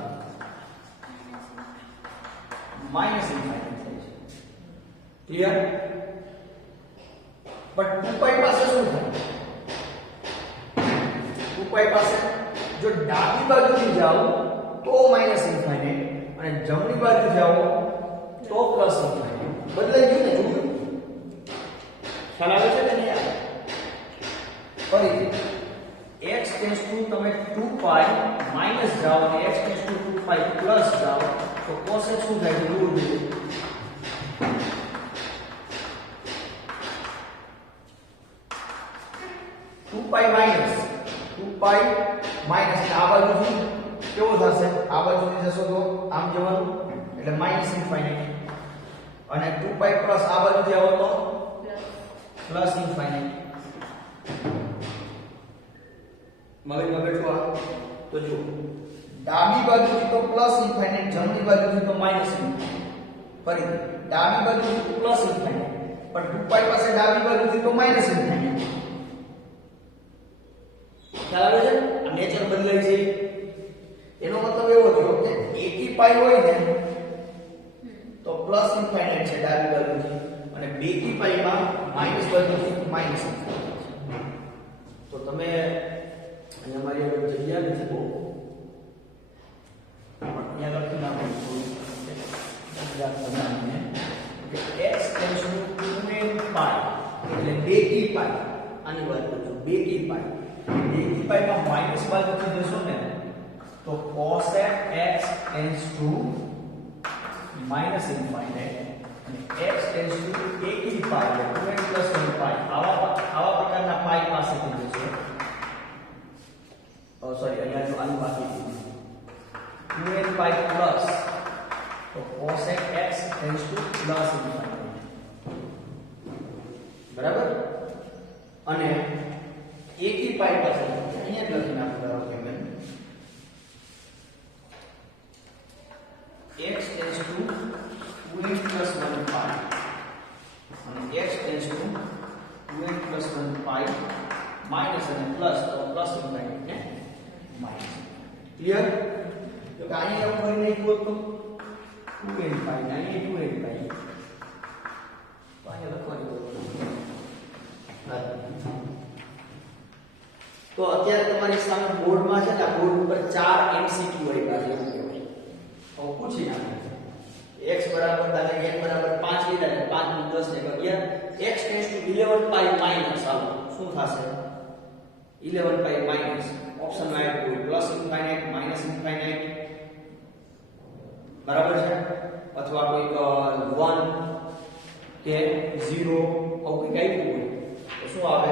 માઈનસ ઇન્ફાઇનાઇટ થાય છે ક્લિયર બટ 2π પાસે શું થાય 2π પાસે જો ડાબી બાજુથી જાઓ તો માઈનસ ઇન્ફાઇનાઇટ અને જમણી બાજુ જાઓ તો પ્લસ ઇન્ફાઇનાઇટ બદલાઈ ગયું ને જોયું ખ્યાલ આવે છે કે નહીં ફરીથી x ટેન્ડ્સ ટુ તમે 2π માઈનસ જાઓ અને x ટેન્ડ્સ ટુ 2π પ્લસ જાઓ તો cosec શું થાય છે દૂર જઈએ 2π માઈનસ આ બાજુથી કેવો થશે આ બાજુથી જશો તો આમ જવાનું એટલે માઈનસ ઇન્ફાઇનાઇટ અને 2π પ્લસ આ બાજુથી આવો તો પ્લસ ઇન્ફાઇનાઇટ મગજમાં બેઠું આ તો જો ડાબી બાજુથી તો પ્લસ ઇન્ફાઇનાઇટ જમણી બાજુથી તો માઈનસ ઇન્ફાઇનાઇટ ફરી ડાબી બાજુથી પ્લસ ઇન્ફાઇનાઇટ પણ 2π પાસે ડાબી બાજુથી તો માઈનસ ઇન્ફાઇનાઇટ ખ્યાલ આવે છે આ નેચર બદલાય છે એનો મતલબ એવો થયો કે એકી પાઈ હોય ને તો પ્લસ ઇન્ફાઇનાઇટ છે ડાબી બાજુથી અને બેકી પાઈમાં માઈનસ બાજુથી માઈનસ તો તમે અહીંયા મારી આગળ જગ્યા નથી બહુ અહીંયા લખી નાખો કે x ટેન્ડ્સ ટુ 2n π એટલે 2 કી પાઈ આની વાત કરું છું 2 કી પાઈ 2 કી પાઈ માં માઈનસ બાજુથી જશો ને તો cos x tends to minus infinite અને x tends to a key pi 2n plus 1 પાઈ આવા પ્રકારના પાઈ પાસેથી જશો સોરી અહીંયા જો આનું બાકી છે 2n પાઈ પ્લસ તો cos x tends to plus infinite બરાબર અને a કી પાઈ પાસે અહીંયા જ લખી નાખો કે મેં x tends to 2n plus 1 pi and x tends to 2n plus 1 pi minus and plus તો plus infinite ને minus ક્લિયર તો કાઈ એવું કરી નાખ્યું તો 2n pi ને 2n pi તો અહીંયા લખવાનું તો અત્યારે તમારી સામે બોર્ડમાં છે ને બોર્ડ ઉપર 4 MCQ આપ્યા છે એવું કહેવાય તો પૂછી નાખો x બરાબર દાદા n બરાબર 5 લીધા ને 5 નું 10 ને 11 x ટેન્ડ્સ ટુ 11 પાઈ માઈનસ આવો શું થશે 11 પાઈ માઈનસ ઓપ્શન માં આપ્યું પ્લસ ઇન્ફાઇનાઇટ માઈનસ ઇન્ફાઇનાઇટ બરાબર છે અથવા કોઈક 1 કે 0 આવું કંઈક આપ્યું હોય તો શું આવે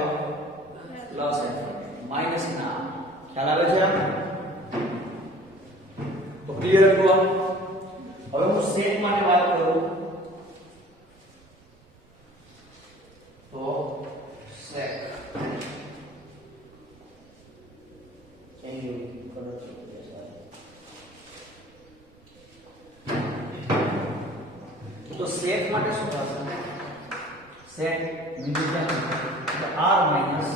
પ્લસ માઈનસ ના ખ્યાલ આવે છે તો ક્લિયર હતું હવે હું સેટ માટે વાત કરું તો સેટ તો સેટ માટે શું થશે સેટ બીજું ક્યાં r માઈનસ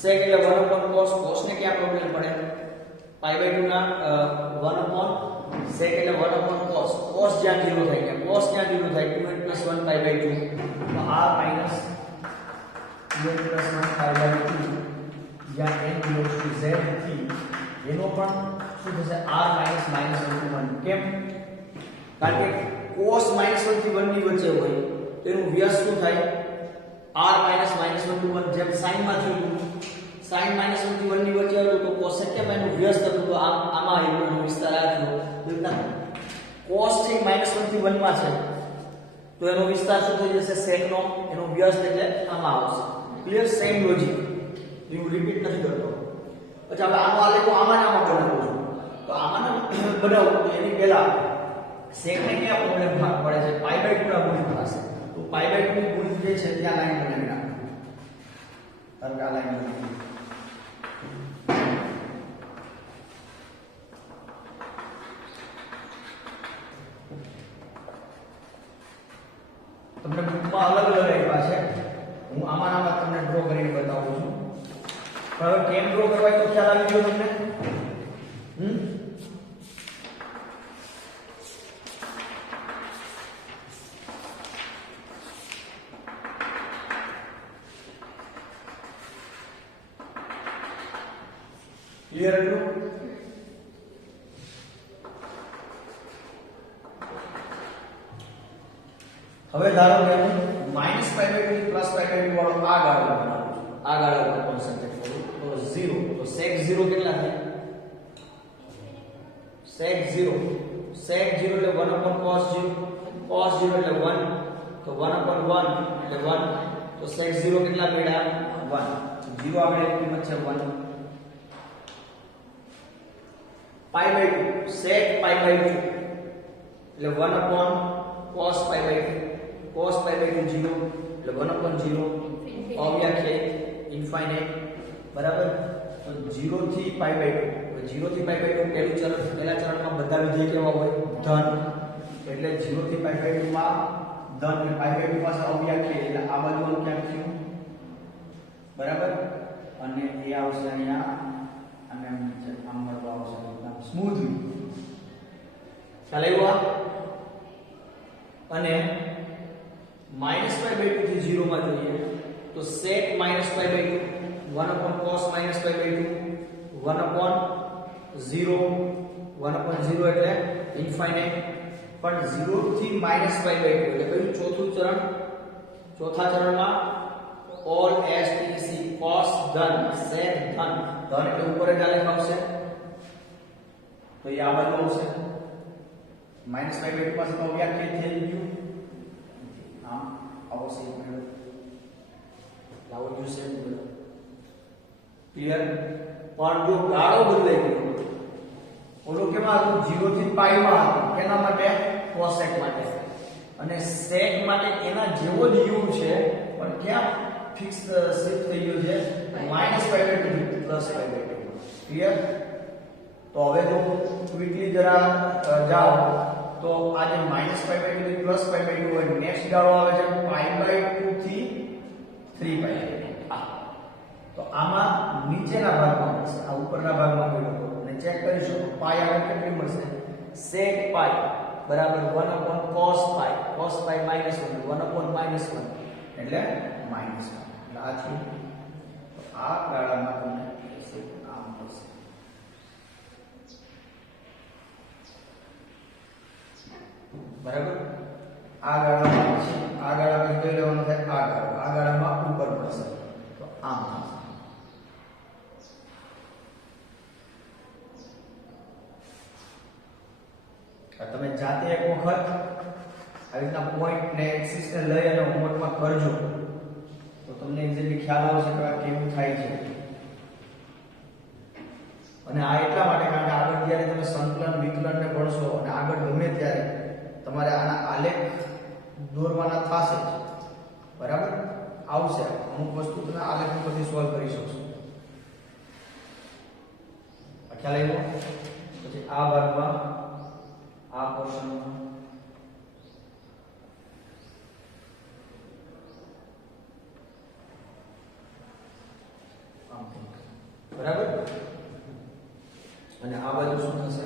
sec એટલે 1 upon cos cos ને ક્યાં પ્રોબ્લેમ પડે pi by 2 ના 1 upon sec એટલે 1 upon cos cos જ્યાં 0 થાય કે cos જ્યાં 0 થાય 2n plus 1 pi by 2 તો r minus 2n plus 1 pi by 2 જ્યાં n belongs to z થી એનો પણ શું થશે r minus minus 1 to 1 કેમ કારણ કે cos minus 1 થી 1 ની વચ્ચે હોય તેનું વ્યસ્ત શું થાય r minus minus 1 to 1 જેમ sin માં થયું sin minus 1 થી 1 ની વચ્ચે હતું તો cosec કેમ એનું વ્યસ્ત હતું તો આમાં એનો વિસ્તાર આવ્યો તો cos થી minus 1 થી 1 માં છે તો એનો વિસ્તાર શું થઈ જશે sec નો એનો વ્યસ્ત એટલે આમાં આવશે ક્લિયર સેમ લોજિક હું રિપીટ નથી કરતો પછી હવે આનો આલેખ આમાં બનાવું છું તો આમાં બનાવું તો એની પહેલા sec ને ક્યાં પ્રોબ્લેમ પડે છે pi by 2 ના ગુણિત થશે તો pi by 2 ની ગુણિત જે છે ત્યાં લાઈન બનાવી નાખો કારણ કે આ લાઈન બનાવી તમને બુકમાં અલગ અલગ આપ્યા છે હું આમાં તમને ડ્રો કરીને બતાવું છું હવે કેમ ડ્રો કરવાય તો ખ્યાલ આવી ગયો તમને ક્લિયર એટલું હવે ધારો કે હું -π/2 થી +π/2 વાળો આ ગાળો બનાવું છું આ ગાળા ઉપર કોન્સન્ટ્રેટ કરું તો 0 તો sec 0 કેટલા થાય sec 0 એટલે 1 upon cos 0 cos 0 એટલે 1 તો 1 upon 1 એટલે 1 તો sec 0 કેટલા મળ્યા 1 0 આગળ એક કિંમત છે 1 π/2 sec π/2 એટલે 1 upon cos π/2 cos π/2 0 એટલે 1 upon 0 અવ્યાખ્યાયિત ઇન્ફાઇનાઇટ બરાબર તો 0 થી π/2 0 થી π/2 પહેલા ચરણમાં બધા વિધેય કેવા હોય ધન એટલે 0 થી π/2 માં ધન અને π/2 પાસે અવ્યાખ્યાયિત એટલે આ બાજુનું ક્યાં થયું બરાબર અને એ આવશે અહીંયા અને આમ મળવા આવશે સ્મૂથલી ખ્યાલ આવ્યો અને -π/2 થી 0 માં જોઈએ તો sec -π/2 1 upon cos -π/2 1 upon 0 એટલે ઇન્ફાઇનાઇટ પણ 0 થી -π/2 એટલે કયું ચોથું ચરણ ચોથા ચરણમાં all stc cos ધન sec ધન ધન એટલે ઉપર જ આલેખ આવશે તો એ આ બાજુ આવશે -5/2 પાસે તો વ્યાખ્યાયિત થઈ ગયું આમ આવશે લાવો જોશે ક્લિયર પણ જો ગાળો બદલાઈ ગયો ઓલો કેમાં હતું 0 થી પાઈ માં હતું કેના માટે cosec માટે અને sec માટે એના જેવો જ u છે પણ ક્યાં ફિક્સ શિફ્ટ થઈ ગયો છે -5/2 +5/2 ક્લિયર તો હવે જો ક્વિકલી જરા જાઓ તો આ જે -5/2 થી +5/2 હોય નેક્સ્ટ ગાળો આવે છે π/2 થી 3/2 તો આમાં નીચેના ભાગમાં મળશે આ ઉપરના ભાગમાં કોઈ લોકો અને ચેક કરી શકો પાઈ આગળ કેટલી મળશે sec પાઈ બરાબર 1/cos પાઈ cos પાઈ -1 1/-1 એટલે -1 એટલે આથી આ ગાળામાં તમને આમ મળશે બરાબર આ ગાળામાં કઈ લેવાનું થાય આ ગાળામાં ઉપર મળશે તો આમ તમે જાતે એક વખત આવી રીતના પોઈન્ટ ને એક્સિસ ને લઈ અને હોમવર્કમાં કરજો તો તમને એક્ઝેક્ટલી ખ્યાલ આવશે કે આ કેવું થાય છે અને આ એટલા માટે કારણ કે આગળ જ્યારે તમે સંકલન વિકલન ને ભણશો અને આગળ ગમે ત્યારે તમારે આના આલેખ દોરવાના થશે બરાબર આવશે અમુક વસ્તુ તમે આલેખ પરથી સોલ્વ કરી શકશો ખ્યાલ આવ્યો પછી આ ભાગમાં આ પોર્શનમાં બરાબર અને આ બાજુ શું થશે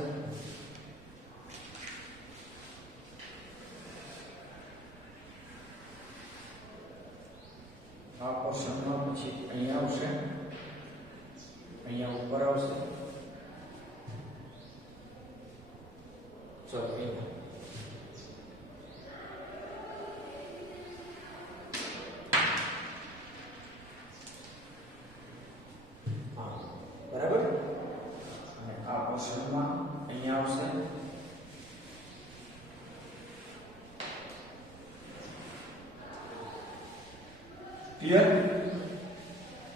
આ પોર્શનમાં પછી અહીંયા આવશે અહીંયા ઉપર આવશે ચલો બરાબર અને આ પોર્શનમાં અહીંયા આવશે ક્લિયર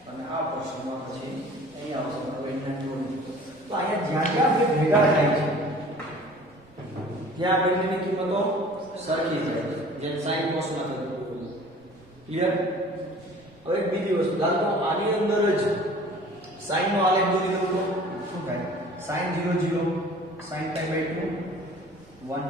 અને આ પોર્શનમાં પછી અહીંયા આવશે તો અહીંયા જ્યાં જ્યાં બે ભેગા થાય છે ત્યાં બંનેની કિંમતો સરખી થાય છે જેમ sin cos માં થતું ક્લિયર હવે એક બીજી વસ્તુ દાખલો આની અંદર જ sin નો આલેખ દોરી દઉં તો શું થાય sin 0 0 sin π/2 1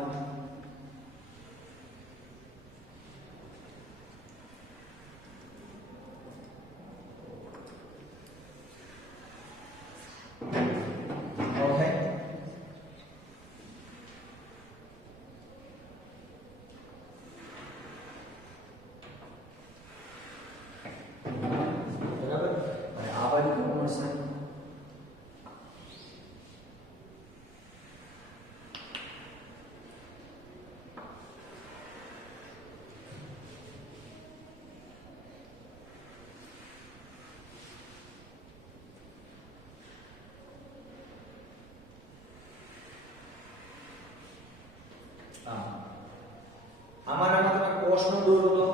આમાં તમે cos નો દોરો તો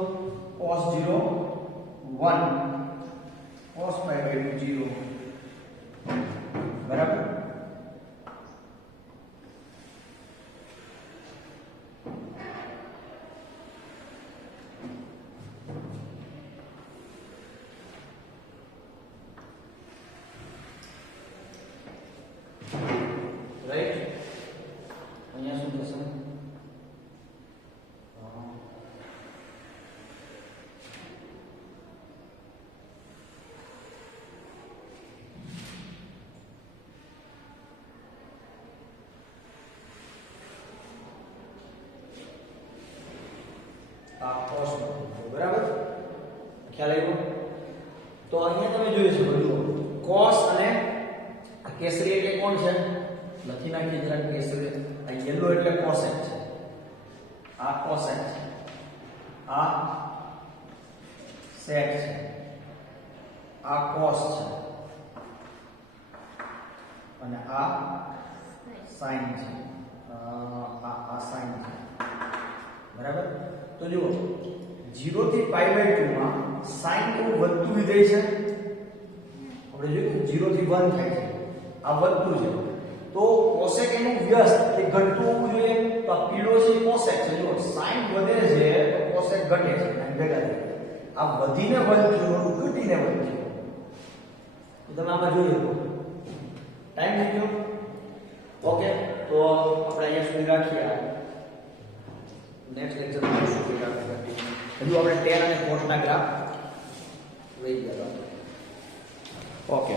cos 0 1 cos π/2 0 બરાબર રાઈટ અહીંયા શું થશે cos બરાબર ખ્યાલ આવ્યો તો અહીંયા તમે જોઈ શકો જુઓ cos અને કેસરી એટલે કોણ છે લખી નાખીએ જરા કેસરી આ યલો એટલે cosec છે આ cosec છે આ sec છે, આ cos છે અને આ sin છે, આ sin છે, બરાબર. તો જુઓ 0 થી π/2 માં sin કેવું વધતું વિધેય છે, આપણે જોયું 0 થી 1 થાય છે, આ વધતું છે. તો cosec એનું વ્યસ્ત એ ઘટતું હોવું જોઈએ. તો આ પીળો છે cosec છે. જો sin વધે છે તો cosec ઘટે છે અને ભેગા થાય. આ વધીને વધ્યું ઘટીને વધ્યું. તો તમે આમાં જોઈ શકો ટાઈમ થઈ ગયો. ઓકે, તો આપણે અહીંયા સુધી રાખીએ. નેક્સ્ટ લેક્ચરમાં શું હજુ આપણે tan અને cos ના ગ્રાફ લઈ ગયા. ઓકે.